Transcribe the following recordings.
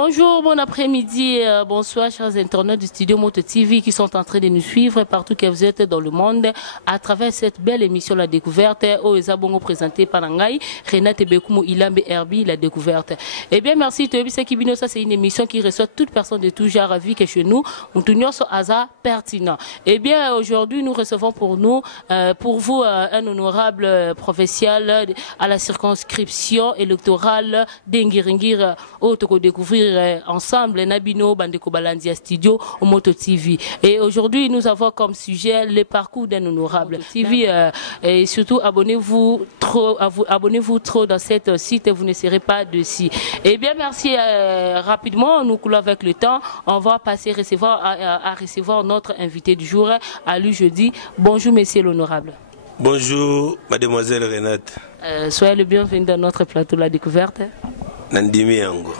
Bonjour, bon après-midi, bonsoir chers internautes du studio Moto TV qui sont en train de nous suivre partout que vous êtes dans le monde à travers cette belle émission La Découverte où les abonnés présentés par Nangai, Renate Bekumo Ilambe Herbi, La Découverte. Eh bien merci Tobi Sekibino, ça c'est une émission qui reçoit toute personne de tout genre à vie que chez nous, on tourne sur hasard pertinent. Eh bien aujourd'hui nous recevons pour vous un honorable professionnel à la circonscription électorale d'Engiringir au Toko découvrir ensemble Nabino Bandeko Balandia Studio au Moto TV. Et aujourd'hui, nous avons comme sujet le parcours d'un honorable TV. Et surtout, abonnez-vous trop dans cette site et vous ne serez pas dessus. Eh bien, merci rapidement. Nous coulons avec le temps. On va passer à recevoir notre invité du jour. À lui, je dis bonjour, monsieur l'honorable. Bonjour, mademoiselle Renate. Soyez le bienvenu dans notre plateau La Découverte. Nandimi yango.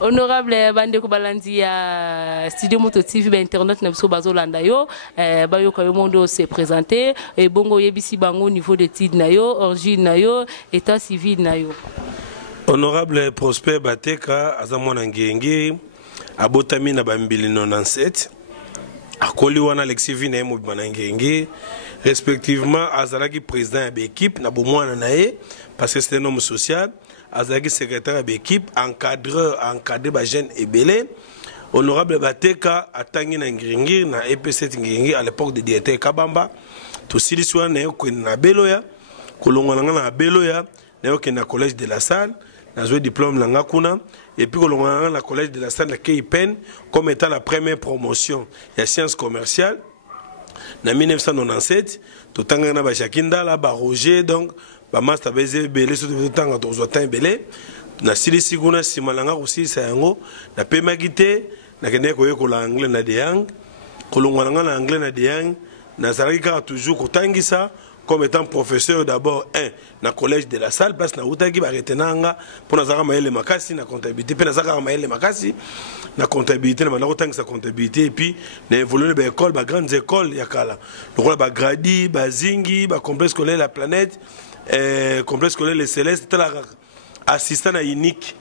Honorable Bandeko Balandia Studio Moto TV internet na biso bazolanda yo bayo ka yo mondo se présenter et bongo yebisi bango au niveau de titre na yo origine na yo état civil na yo. Honorable Prosper Bateka azamona ngenge abotami na bambili 97 akoli wana Alexis na mo ngenge respectivement azalaki président ya équipe na bomwana na ye parce que c'est un homme social. Azaki secrétaire d'équipe, encadré par jeune Ebele. Honorable Bateka atangi na Ngiringiri na EP7 Ngiringiri à l'époque de directeur Kabamba. Tout si l'histoire na na Beloya, kolongwana na Beloya, na collège de la Salle, na joué diplôme na kuna et puis kolongwana na collège de la Salle na Keipen comme étant la première promotion ya sciences commerciales. Na 1997, tout tanga na ba Jakinda la ba Roger donc ba master beze belé surtout tanga to zotan belé na sili siguna simalanga aussi sayango na pema gité na kende ko yekola anglais na deyang kolongwana na anglais na deyang na sarika toujours kotangisa comme étant professeur d'abord na collège de la Salle parce na utaki ba retenanga pour na zaka maele makasi na comptabilité pe na zaka maele makasi na comptabilité na manako tangisa comptabilité et puis na évoluer ba école ba grandes écoles yakala lokola ba Gradi ba Zingi ba complexe scolaire la planète complexe scolaire les Célestes assistant à unique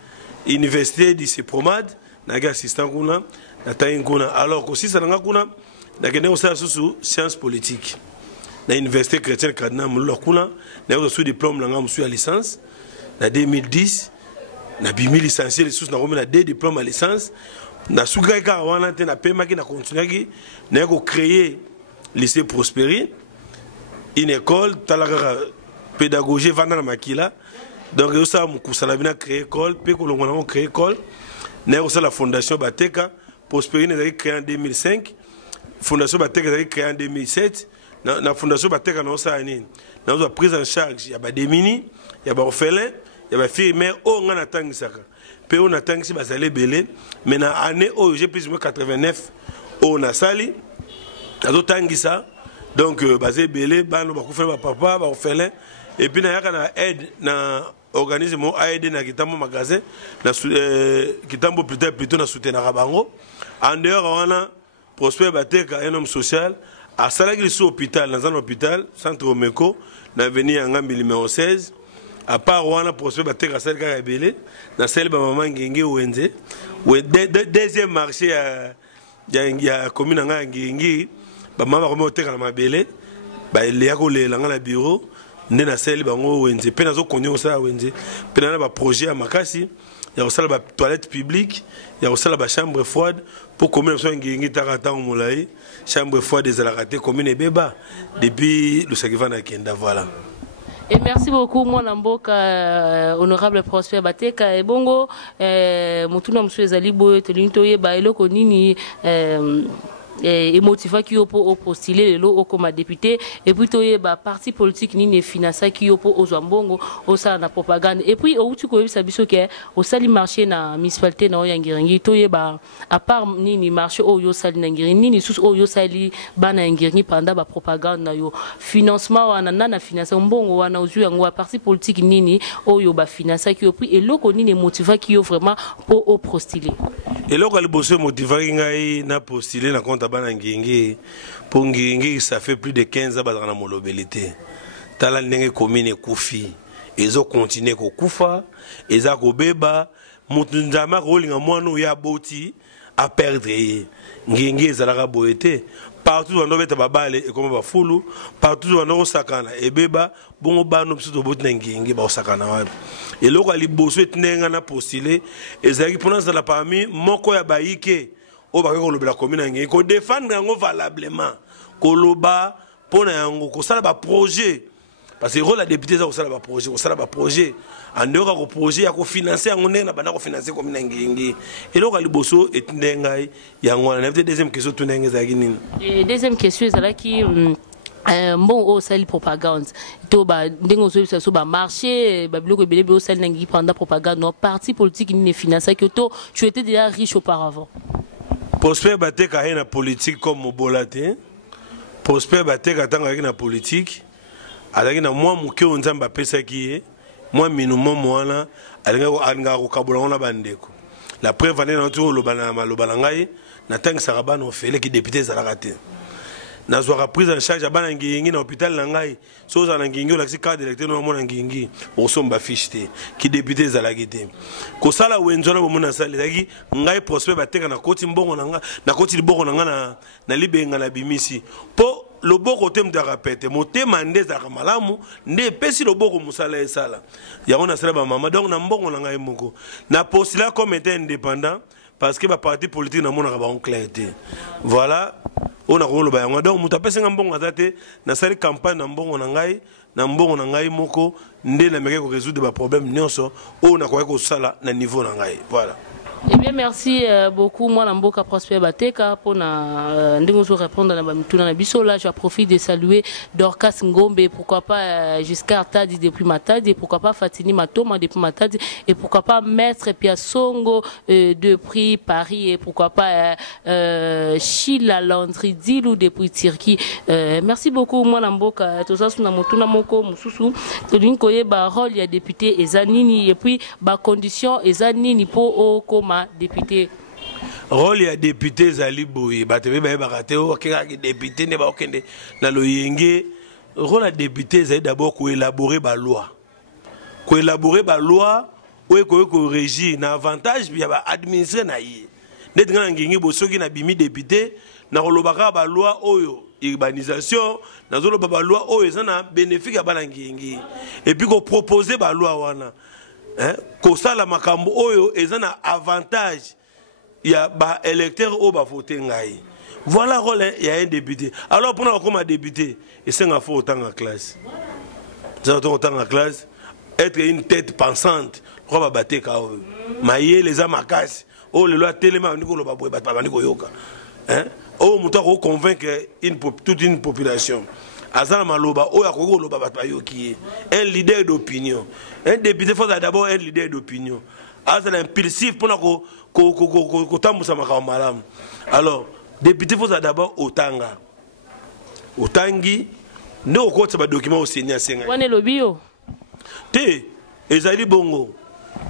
université de Sepromad naga assistant kuna na tainguna alors aussi ça nga kuna na kene aussi sous sciences politiques na université chrétienne cardinal mullo kuna na reçu diplôme na ngamu à licence na 2010 na bimi licencié les sous na na deux diplômes à licence na suga ka wana te na pema ki na continuer na ko créer lycée Prosperi une école talaka pédagogie Vandana Makila donc il y a créé école puis on a créé école il y a la fondation Bateka Prosperi a été créée en 2005 fondation Bateka a été créée en 2007 la fondation Bateka a été prise en charge il y a des mini il y a des orphelins il y a des filles mais on a attendu ça puis on a attendu si ça allait belé mais dans l'année où j'ai plus de 89 on a sali on a attendu ça donc basé belé ban papa orphelin et puis na aide na organisme aide na kitambo magasin na kitambo plutôt na soutenir bango en dehors on a Prosper Bateka un homme social à salagi sur hôpital dans un hôpital centre Omeko na avenue Ngambi numéro 16 à part on a Prosper Bateka salga rebelé na celle ba maman ngenge wenze deuxième marché ya commune Ngangi ba mama ko oteka na mabele ba il y a ko le la bureau ndena seli bango wenze pe nazo konyo ça wenze pe na ba projet à makasi ya osala ba toilette publique ya osala ba chambre froide pour commune so ngingi tarata molai chambre froide des alaraté commune beba depuis le sakiva na kenda voilà. Et merci beaucoup mon amboka honorable Prosper Bateka et bongo mutuna mswe zalibo telintoye ba eloko nini et motiva qui pour postuler le comme député et puis toye ba parti politique ni financer qui pour ozambongo au ça na propagande et puis au tu ko bisa biso ke au sali marché na municipalité na yangiringi toye ba à part ni marché au yo sali na ngiringi ni sous au yo sali ba na ngiringi pendant ba propagande na yo financement wana na financer mbongo wana ozu yango parti politique nini au yo ba financer qui puis et loko ni motiva qui vraiment pour au postuler et loko le bosse motiva ngai na postuler na compte bana ngingi pour ngingi ça fait plus de 15 ans dans la molobélité tala ndenge commune kufi ezo continuer ko kufa eza ko beba mutu nzama ko linga mwana ya boti a perdre ngingi ezalaka boete partout où on beta babale et comme ba fulu partout où on sakana e beba bongo bano biso boti na ngingi ba sakana wapi et loko ali boso etenga na postuler ezaki pona za la parmi moko ya baike o ba ko lobela commune ngingi ko défendre yango valablement ko loba pona yango ko sala ba projet. Parce que la députée a un projet, un projet. En dehors du projet, il y a financer un financer comme un et là, le bosso est il y a une deuxième question. Et deuxième question, c'est là qui bon au sel propagande. To ba ndingo so ba marché ba biloko belebe au sel nangi pendant propagande non parti politique ni financer que to tu étais déjà riche auparavant. Prosper Bateka a une politique comme Mobolate. Prosper Bateka a une politique. Alors na moi muke onzamba pesa kié moi minimum mwana alinga ko kabula ona bandeko la preuve ane na tout lobana malobana ngai na tang sarabana ofele ki député zalakate na zwa prise en charge abana ngingi na hôpital na ngai so za na ngingi la carte d'électeur no mona ngingi osomba fichte ki député zalakite ko sala wenzola bo mona sala daki ngai Prosper Bateka na koti mbongo na koti liboko na libenga na bimisi po loboko tem de répéter motema ndeza kamalamu nde pesi loboko musala esala yango na sala ba mama donc na mbongo na ngai moko na postula comme étant indépendant parce que ba parti politique na mona ba clarté voilà on a rolo ba yango donc mutapesa mbongo azate na sala campagne na mbongo na ngai moko nde na meke ko résoudre ba problème nyonso on a ko sala na niveau na ngai voilà. Eh bien, merci beaucoup. Moi, Namboka Prosper Bateka, pour répondre à la biso. Là, je profite de saluer Dorcas Ngombe, pourquoi pas Giscard Tadi depuis Matadi, pourquoi pas Fatini Matoma depuis Matadi, et pourquoi pas Maître Piassongo depuis Paris, et pourquoi pas Sheila Landry Dilou depuis Turquie. Merci beaucoup. Moi, Namboka, tout ça, Namotuna Moko, Moussousou, Tolinkoye, Barol, il y a député Ezanini, et puis, condition Ezanini pour au ma député. Rôle ya député Zali Boye, batebe ba bakate o keka député ne ba okende na loyenge. Rôle ya député c'est d'abord ko élaborer ba loi. Ko élaborer ba loi ou ko régir na avantage bi ba administrer na yi. Net ngana ngingi bo soki na bimi député na kolobaka ba loi oyo urbanisation na zolo ba loi oyo ezana bénéfique ya bana ngingi. Et puis ko proposer ba loi wana. Ko sala makambo oyo ezana avantage ya ba électeur o ba voter ngai voilà rôle ya un député alors pour nous comme député et c'est un faut autant en classe autant en classe être une tête pensante ko ba bateka o maye les amakas o le loi tellement ndiko lo ba boy ba ndiko yoka o muto ko convaincre toute une population. Azana maloba oya ko loba bat bayoki un leader d'opinion un député faut d'abord un leader d'opinion azana impulsif pour ko tambusa makambo malamu alors député faut d'abord otangi ne okotsa ba document au Seigneur senga wane lobio te ezali bongo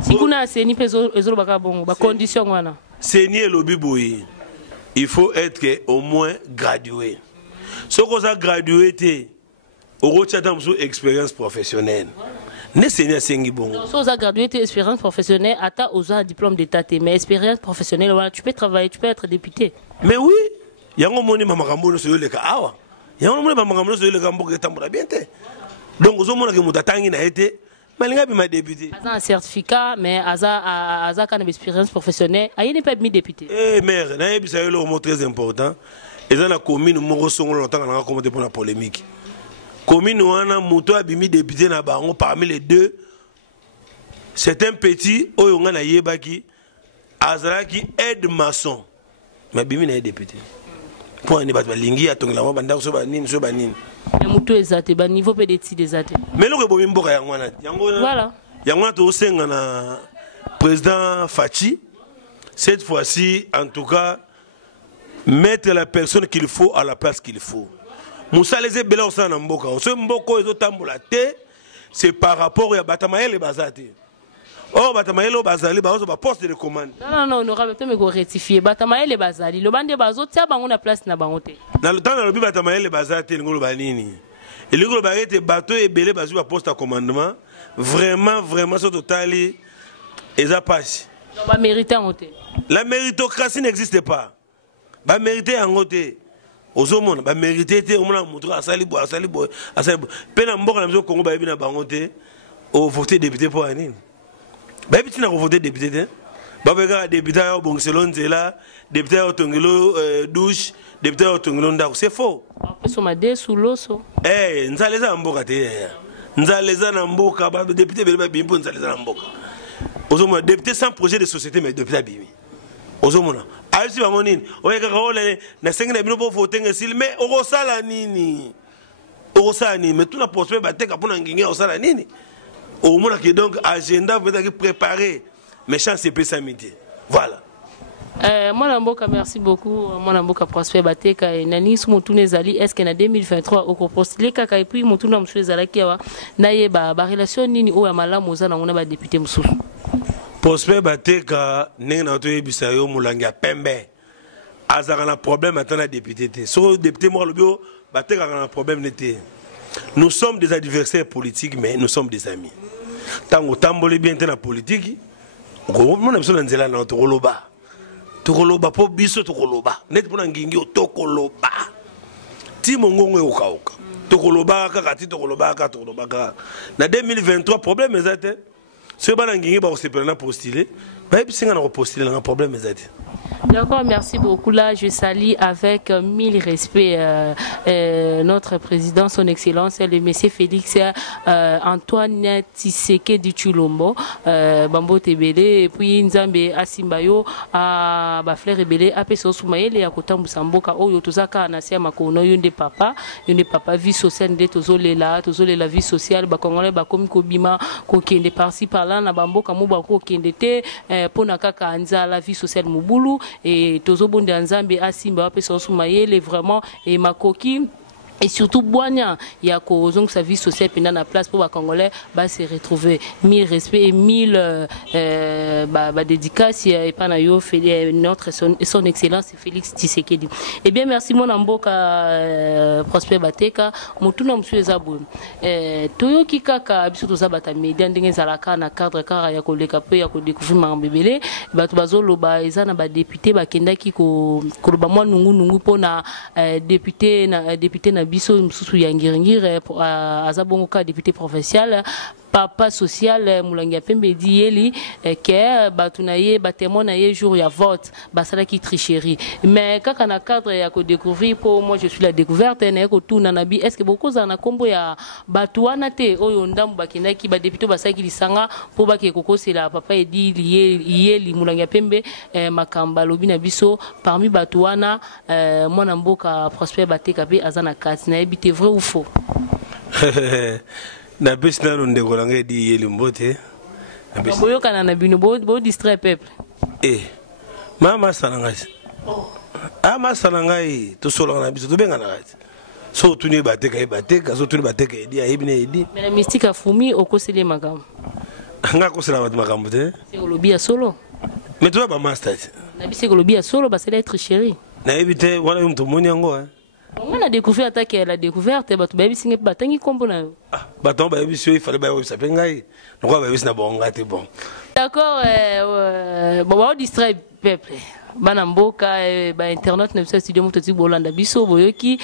sikuna seni pezo ezolo baka bongo ba condition wana Seigneur lobi boyi il faut être au moins gradué. Ce qu'on a gradué, on a une expérience professionnelle. Ne seigneur sengi bongo. Si on a gradué expérience professionnelle, ata oza diplôme d'état, mais expérience professionnelle, voilà, tu peux travailler, tu peux être député. Mais oui, yango moni mama kambono so le ka awa. Yango moni mama kambono so le ka mboka tambura bien te. Donc ozo mona ke mutatangi na été, malinga bi ma député. Aza un certificat, mais aza quand même expérience professionnelle, ayi n'est pas mis député. Eh mère, na yebi ça le mot très important. Et dans la commune, moko songo longtemps on a commenté pour la polémique. Commune wana muto abimi député na bango parmi les deux. C'est un petit oyonga na yebaki azalaki aide maçon. Mais bimi na député. Pour ne pas lingi atongela ba ndako so ba nini. Ya muto ezate ba niveau pe d'études ezate. Mais lo bomi mboka yango wana. Voilà. Yango to senga na président Fachi. Cette fois-ci en tout cas mettre la personne qu'il faut à la place qu'il faut. Moussa les ebela osa na mboka. Ce mboko ezotambola te, c'est par rapport à Batamaël Bazate. Oh Batamaël Bazali ba ba poste de commande. Non, honorable te me ko rectifier. Batamaël Bazali, lo bande bazo tia bango na place na bango te. Na le temps na lobi Batamaël Bazate ngolo banini. Et ngolo ba ete bato ebele bazo ba poste à commandement, vraiment vraiment so totali eza passe. Ba mériter en côté. La méritocratie n'existe pas. Ba mériter en côté. Ozomona ba mériter te omona mutu asali bo pena mboka na mzo Congo ba yebi na bango te o voter député pour anine. Ba yebi tina ko voter député te. Ba bega député ya bongiselo nzela, député ya tongelo douche, député ya tongelo ndako, c'est faux. Peso made sous l'osso. Nzaleza mboka te. Nzaleza na mboka ba député bele bimpo nzaleza na mboka. Ozomona député sans projet de société mais député bimi. Ozomona alisi bango nini oyeka kaole na sengi na bino po voter ngesil mais okosala nini mais tout na prospect bateka pona ngingi okosala nini omona que donc agenda peut être préparé mais chance c'est plus samedi voilà. Mwana mboka merci beaucoup mwana mboka Prosper Bateka nani su mutune zali est-ce que na 2023 oko postuler kaka et puis mutuna mswe zalaki wa na ye ba relation nini o ya malamu za na ngona ba député msusu. Prosper Bateka ndenge na to yebisa yo mulangi ya pembe azaka na problème atana député te so député mo lobio Bateka na problème nete. Nous sommes des adversaires politiques mais nous sommes des amis. Tango tambole bien na politique ko mona biso na nzela na to koloba po biso to koloba net pona ngingi to koloba ti mongongo yokaoka to koloba kaka ti to koloba kaka na 2023 problème ezate. Ce banangi ba se prendre postuler ba bisinga na postuler na problème ezati. D'accord, merci beaucoup. Là, je salue avec 1000 respects notre président, son excellence, le monsieur Félix Antoine Tshisekedi Tshilombo, Bambo Tebele, et puis Nzambe Asimbayo, Bafler Ebele, Apeso Soumaele, Yakotambu Samboka, Oyo Tozaka, Nasia Makono, Yonde Papa, vie sociale, Tozolela, vie sociale, Bakongole, Bakomi Kobima, Kokende par-ci par-là, Nabamboka, Mobako, Kendete, Ponakaka, Anza, la vie sociale Mubulu. Et Tozo Bonde Nzambe Asimba Apeso Soumaele vraiment et Makoki. Et surtout, Boignan, il y a que sa vie sociale pendant la place pour les Congolais se retrouver. 1000 respects et 1000 dédicaces et Panayo, notre son excellence Félix Tshisekedi. Eh bien, merci mon amboka Prosper Bateka, Mutuna Monsieur Zabou. Toyo Kikaka, Biso Zabata Média, Ndenge Zalaka, na cadre car ya koleka pe ya ko découvrir Mambebele, Batubazolo ba ezana ba député ba kendaki ko ba mwa nungu pona député na biso msusu ya ngiringire azabongo ka député provincial papa social Moulangia Pembe di yeli que batunaye batemona ye jour ya vote basala ki tricherie mais kaka na cadre ya ko découvrir pour moi je suis la découverte na ko tuna nabi est-ce que beaucoup za na kombo ya batuana te oyo ndambu bakina ki ba député basaki lisanga pour bake kokosela papa edi yeli Moulangia Pembe makamba lobi na biso parmi batuana mwana mboka Prosper Bateka pe azana kati na ebite vrai ou faux. Na bisi na ronde kolanga di yeli mbote boyo kana na bino bo distrait peuple mama sanangasi ama sanangai to solo na biso to benga na kati so tuni bateka so tuni bateka edi ayibine edi mais la mystique a fumi okosele makam nga kosela bat makambo te c'est lobby solo mais toi ba master na bisi lobby solo ba c'est être chéri na ebite wala mtu moni yango on a découvert la découverte batu baby singe batangi kombo na yo baton baby il fallait ba ça pengai donc baby na bonga te bon d'accord bon distrait peuple bana mboka ba internet na biso studio mototi bolanda biso boyoki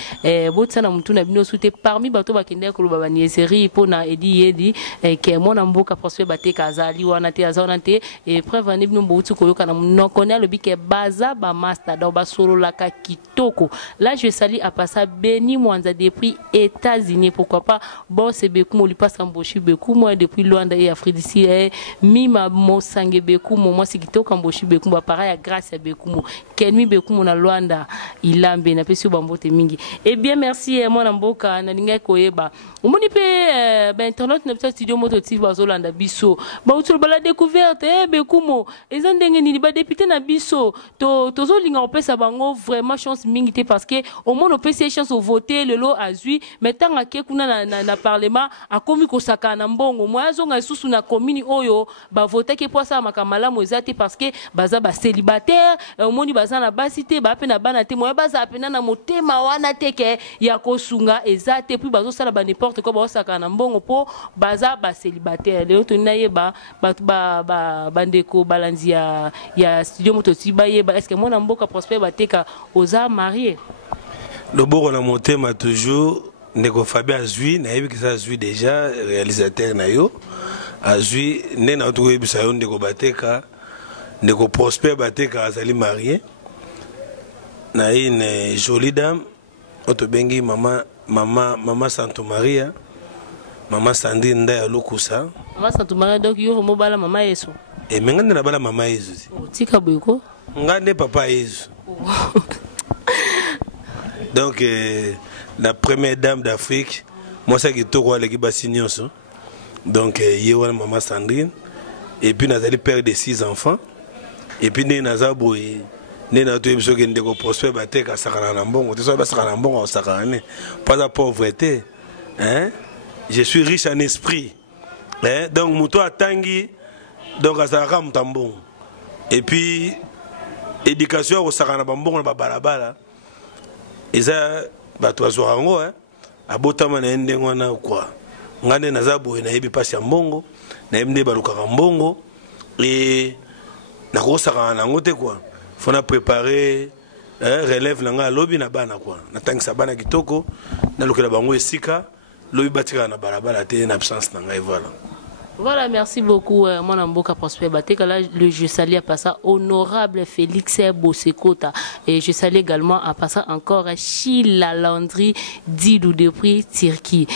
botsana mutu na bino sute parmi bato bakende ko ba niaiserie pona edi ke mona mboka Prosper Bateka azali wana te azana te et preuve ne bino botu ko yoka na nokona lobi ke baza ba master do ba solo la ka kitoko. Là je salue à passer Béni Mwanza depuis États-Unis pourquoi pas boss Bekumo li passe Kamboshi Bekumo depuis Luanda et Afrique d'ici mima Mosange Bekumo moi c'est kitoko Kamboshi Bekumo pareil à grâce à Bekumo Kenmi Bekumo na Luanda ilambe na pesi bambote mingi. Eh bien merci moi na mboka na ninga koyeba omoni pe ba internet na studio mototif bazolanda biso ba utul bala découverte Bekumo ezandenge ni ba député na biso tozo linga opesa bango vraiment chance mingi te parce que au moins opesa chance au voter le lot azui mais tant ake kuna na parlement akomi ko saka na mbongo moi azonga susu na commune oyo ba voter ke poisa makamala moezate parce que baza ba célibataire omoni baza na basi te ba pe na bana te moya baza pena na motema wana te ke ya kosunga eza te puis bazo sala ba n'importe quoi ba saka na mbongo po baza ba célibataire leo to na yeba ba bandeko balanzi ya studio moto ti ba yeba est-ce que mona mboka Prosper Bateka oza marié le boko na motema toujours ndeko Fabien azui na yebi que ça azui déjà réalisateur na yo azui ne na to yebisa yo ndeko Bateka ndeko Prosper Bateka azali marié na une jolie dame auto bengi mama Santo Maria mama Sandrine nda ya Lukusa mama Santo Maria donc yo mobala mama Yesu et mengande na bala mama Yesu tika boyko ngande papa Yesu donc la première dame d'Afrique moi ça qui toko avec basignoso donc yewa maman Sandrine et puis nazali père de 6 enfants et puis né nazabo né na to ebiso ke ndeko Prosper Bateka sakana na mbongo to so ba sakana na mbongo sakana ne pas la pauvreté hein je suis riche en esprit hein donc muto atangi donc asaka mutambongo et puis éducation au sakana ba mbongo na balabala eza bato azwango hein abotama na ndengo wana kwa ngane nazabo na yebi pasi ya mbongo na yemde balukaka mbongo et na kosaka na ngote quoi faut préparer relève langa lobi na bana quoi na tangisa bana kitoko na lokela bango esika lobi batika na balabala te na absence na ngai voilà. Voilà, merci beaucoup, mon mboka Prosper Bateka. Là, je salue à passer honorable Félix Bosekota. Et je salue également à passer encore Chila Landry, Didou Depuis, Tirki.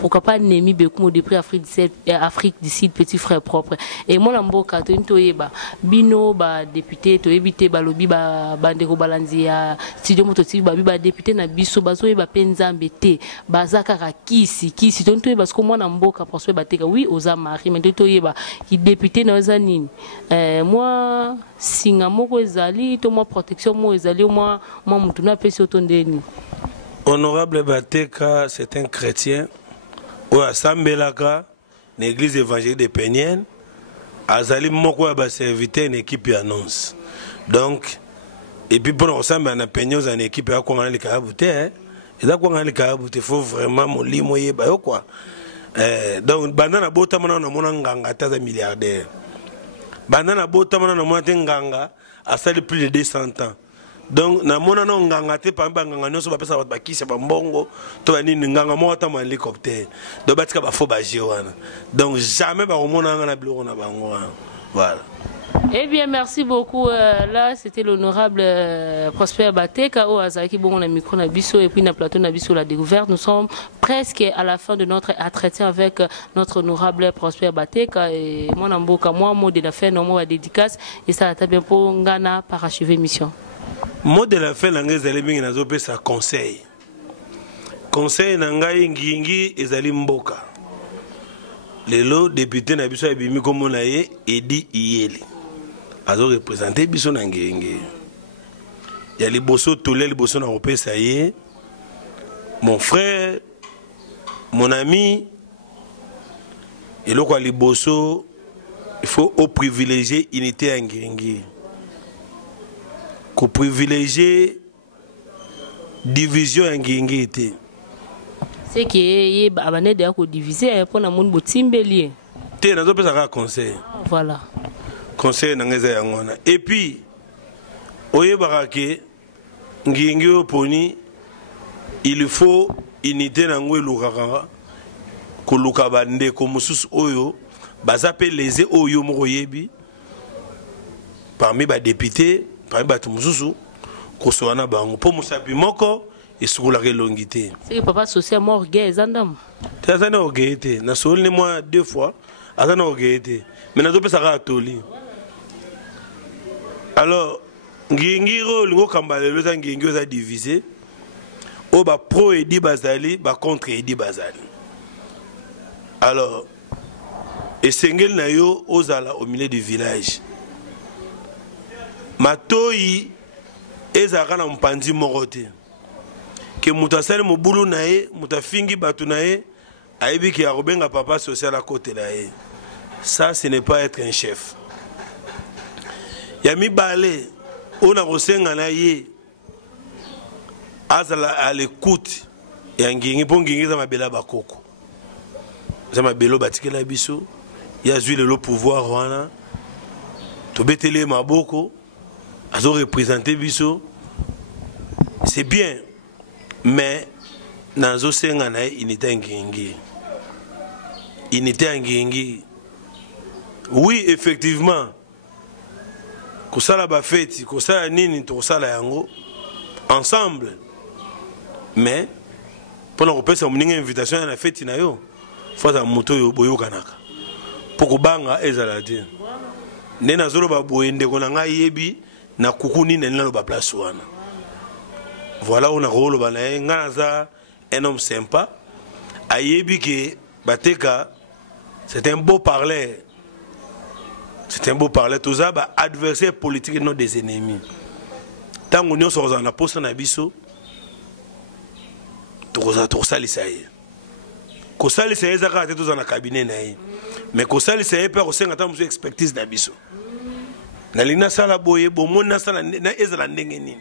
Pourquoi pas Nemi Bekoumou Depuis, Afrique du Sud, petit frère propre. Et mon mboka, Toyeba, Bino, député, Toyebite, Balobi, Bandero Balanzia, Studio Mototi, Babi, député, Nabiso, Bazoe, Penzambete, Bazakara, Kisi, Toyeba, parce que mon mboka Prosper Bateka, oui, aux Amari, mais tout est qui député dans les années. Moi, si moi ezali, to moi protection moi ezali, moi mutuna pesi otondeni. Honorable Bateka, c'est un chrétien. Ou à Sambelaka, l'église évangélique de Pénienne, azali moko ba serviteur une équipe annonce. Donc, et puis pour ensemble on a Pénienne une équipe à quoi on a les carabouté, hein. Et là quoi on a les carabouté, faut vraiment mon lit moyen ba quoi. Donc bandana bota mana na mona nganga taza milliardaire bandana bota mana na mona nganga asali plus de 200 ans donc na mona na nganga te pa nganga nyonso ba pesa ba kisa ba mbongo to ba nini nganga mo ta ma hélicoptère do batika ba fo ba wana donc jamais ba mona ngana biloko na bango voilà. Eh bien, merci beaucoup. Là, c'était l'honorable Prosper Bateka au Azaki bon na micro na biso et puis na plateau na biso la découverte. Nous sommes presque à la fin de notre entretien avec notre honorable Prosper Bateka et mon amboka moi mot de la fin non mot dédicace et ça t'a bien pour ngana parachever mission. Mot de la fin l'anglais ezali mingi nazo pesa conseil. Conseil na ngai ngingi ezali mboka. Lelo député na biso ebimi comme na ye Edi Iyeli. Azo représenter biso na ngenge ya liboso tolé liboso na opesa ye mon frère mon ami et le quoi liboso il faut au privilégier unité à ngenge ko privilégier division à ngenge était c'est que ye abane de ko diviser pour na monde botimbeli te nazo pesa ka conseil voilà conseil nangeza yangona et puis oyebaka ke ngingi oponi il faut unité nango elukaka koluka bandeko mosusu oyo baza pe leze oyo moko yebi parmi ba député parmi bato mosusu kosoana bango po mosapi moko esukulaka elongi te c'est papa social mort gay zandam te aza na orgueil te na soli ne moi 2 fois aza na orgueil te mais nazopesaka atoli. Alors, ngingiro lingo kambalelo za ngingiro za divisé o ba pro edi bazali ba contre edi bazali. Alors, esengel na yo ozala au milieu du village. Matoi ezaka na mpanzi morote. Ke mutasali mobulu na ye, mutafingi batu na ye, aibi ki arobenga papa social à côté na ye. Ça ce n'est pas être un chef. Ya mibale on a resenga na ye azala à l'écoute ya ngingi po ngingi za mabela bakoko za mabelo batikela biso ya zui le pouvoir wana to betele maboko azo représenter biso c'est bien mais nazo senga na unité ngingi unité ngingi oui effectivement kosala ba fête kosala nini to kosala yango ensemble mais pendant qu'on peut se une invitation à la fête na yo faut à moto yo boyo kanaka pour ko banga ezaladi nena zolo ba boyende ko na ngai yebi na kukuni nena lo ba place wana voilà on a rolo ba na ngana un homme sympa ayebi que bateka c'est un beau parler. C'est un beau parler. Tout ça, adversaire politique et non des ennemis. Tant qu'on est sur la poste en abisso, tout ça, ça y est. Tout ça, ça y est, ça dans le cabinet. Mais tout ça, ça y est, parce que c'est une expertise d'abisso. Na lina sala boye, bon mon na sala na ezala ndenge nini.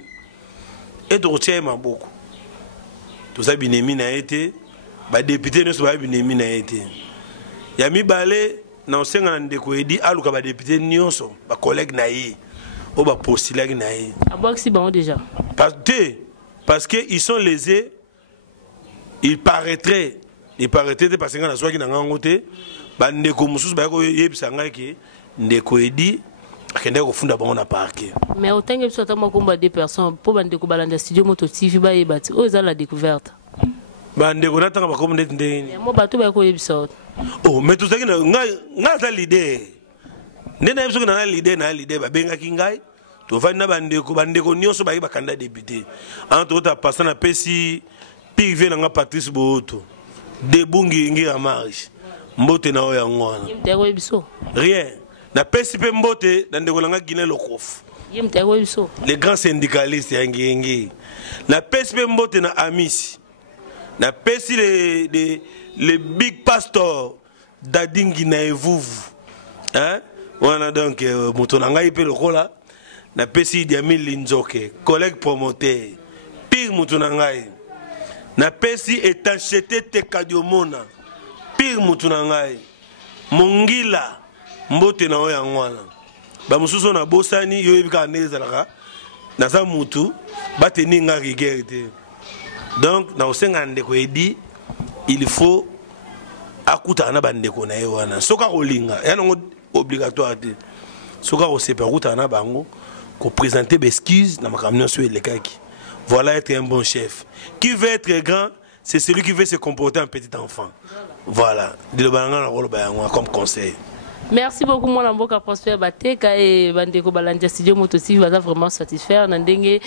Et tout ça, beaucoup. Tout ça, binemi na été, député ne soit pas binemi na été. Yami balé. Na osenga ndeko edi aluka ba député nyonso ba collègue na yi o ba postulé na yi aboxi bon déjà parce que ils sont lésés il paraîtrait parce que na soki na ngangote ba ndeko mususu ba ko yebisa ngaki ndeko edi akende ko funda bango na parquet mais otenge biso tama komba deux personnes pour ba ndeko balanda studio moto TV ba yebati o za la découverte ba ndeko natanga ba ko ndeti ndeni mo bato ba ko yebisa. Oh, mais tout ça, nga l'idée. Nena yebso na l'idée ba benga kingai. To va na bandeko nyonso ba ba candidat député. Entre autres passant na pesi pive na nga Patrice Boto. Debungi ngi ya marche. Mbote na oya ngwana. Yemtego yebiso. Rien. Na pesi pe mbote na ndeko nga Guinée Lokof. Yemtego yebiso. Les grands syndicalistes ya ngi. Na pesi pe mbote na Amisi. Na pesi les big pastors d'Adingi na Evuvu. Hein? Voilà donc, Moutonanga ipe le kola. Na pesi Diamil Linzoke, collègue promoteur. Pire Moutonanga. Na pesi étanchété Tekadiomona. Pire Moutonanga. Mongila. Mbote na oya ngwana. Ba mususu na bosani yo ebika nezalaka. Na sa mutu bateni nga rigerte. Donc, na osenga ndeko edi il faut akuta na bandeko na yewana soka kolinga ya non obligatoire te soka ko sepa akuta na bango ko présenter excuse na makamno so elekaki voilà être un bon chef qui veut être grand c'est celui qui veut se comporter en petit enfant voilà de balanga na rolo bayango comme conseil. Merci beaucoup mon amboka Prosper Bateka et bandeko balanja studio moto TV va vraiment satisfaire na ndenge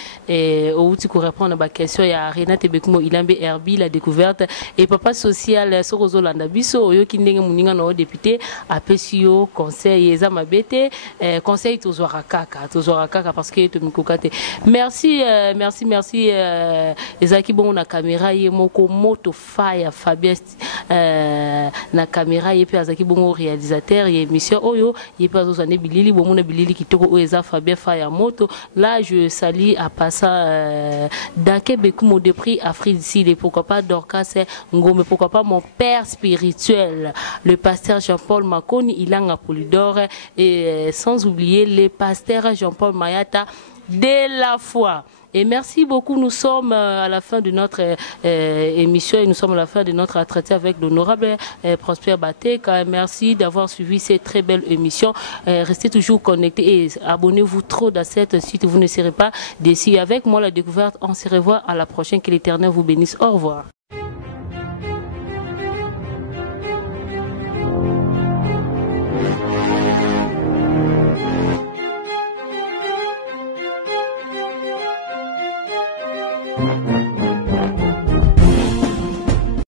outi ko répondre ba question ya Renate Bekumo Ilambe Herbi la découverte et papa social Sorozo Landa biso oyo ki ndenge muninga no député apesio conseil eza mabete conseil tozwara kaka parce que to mikokate merci ezaki bon na caméra ye moko moto fire Fabien na caméra ye pe azaki bon réalisateur mission oyo yepa zozane bilili bomona bilili kitoko oeza Fabien Fayamoto. Là je salue à passant Dake Bekumo de prix Afrique d'ici et pourquoi pas Dorcas Ngome, pourquoi pas mon père spirituel le pasteur Jean-Paul Makoni Ilanga Polydore et sans oublier le pasteur Jean-Paul Mayata de la foi. Et merci beaucoup, nous sommes à la fin de notre émission et nous sommes à la fin de notre entretien avec l'honorable Prosper Bateka. Merci d'avoir suivi cette très belle émission. Restez toujours connectés et abonnez-vous trop dans cette suite, vous ne serez pas déçus. Avec moi, la découverte, on se revoit à la prochaine. Que l'Éternel vous bénisse. Au revoir.